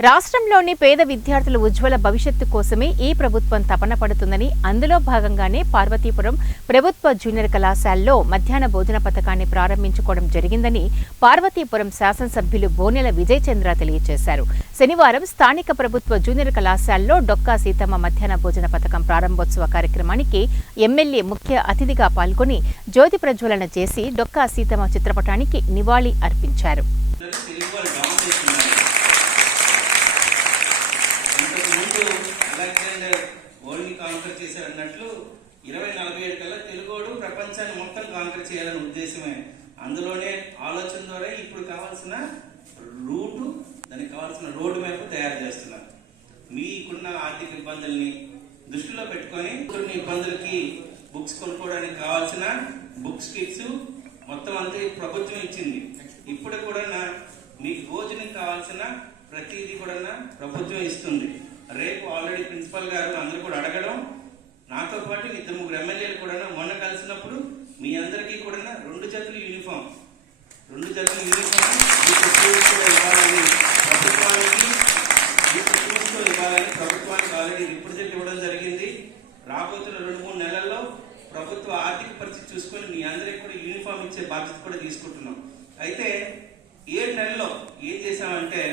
రాష్ట్రంలోని పేద విద్యార్థుల ఉజ్వల భవిష్యత్తు కోసమే ఈ ప్రభుత్వం తపన పడుతుందని, అందులో భాగంగానే పార్వతీపురం ప్రభుత్వ జూనియర్ కళాశాలలో మధ్యాహ్న భోజన పథకాన్ని ప్రారంభించుకోవడం జరిగిందని పార్వతీపురం శాసనసభ్యులు బోనెల విజయ్ చంద్ర తెలియజేశారు. శనివారం స్థానిక ప్రభుత్వ జూనియర్ కళాశాలలో డొక్కా సీతమ్మ మధ్యాహ్న భోజన పథకం ప్రారంభోత్సవ కార్యక్రమానికి ఎమ్మెల్యే ముఖ్య అతిథిగా పాల్గొని జ్యోతి ప్రజ్వలన చేసి డొక్కా సీతమ్మ చిత్రపటానికి నివాళి అర్పించారు. కాంకర్ చేశారన్నట్లు 2047 కల్లా తెలుగోడు ప్రపంచాన్ని మొత్తం కాంకర్ చేయాలనే ఉద్దేశమే. అందులోనే ఆలోచన ద్వారా ఇప్పుడు కావాల్సిన రూటు, దానికి కావాల్సిన రోడ్ మ్యాప్ తయారు చేస్తున్నారు. మీకున్న ఆర్థిక ఇబ్బందుల్ని దృష్టిలో పెట్టుకొని కొన్ని ఇబ్బందులకి బుక్స్ కొనుక్కోవడానికి కావాల్సిన బుక్స్ కిట్స్ మొత్తం అంతా ప్రభుత్వం ఇచ్చింది. ఇప్పుడు కూడా మీకు భోజనం కావాల్సిన ప్రతిదీ కూడా ప్రభుత్వం ఇస్తుంది. రేపు ఆల్రెడీ ప్రిన్సిపల్ గారు అందరూ కూడా అడగడం, నాతో పాటు 2-3 ఎమ్మెల్యేలు కూడా మొన్న కలిసినప్పుడు మీ అందరికీ కూడా 2 జతలు యూనిఫామ్ ఇవ్వాలని ప్రభుత్వానికి ఆల్రెడీ రిప్రజెంట్ ఇవ్వడం జరిగింది. రాబోతున్న 2-3 నెలల్లో ప్రభుత్వ ఆర్థిక పరిస్థితి చూసుకొని మీ అందరికీ కూడా యూనిఫామ్ ఇచ్చే బాధ్యత కూడా తీసుకుంటున్నాం. అయితే 7 నెలల్లో ఏం చేశామంటే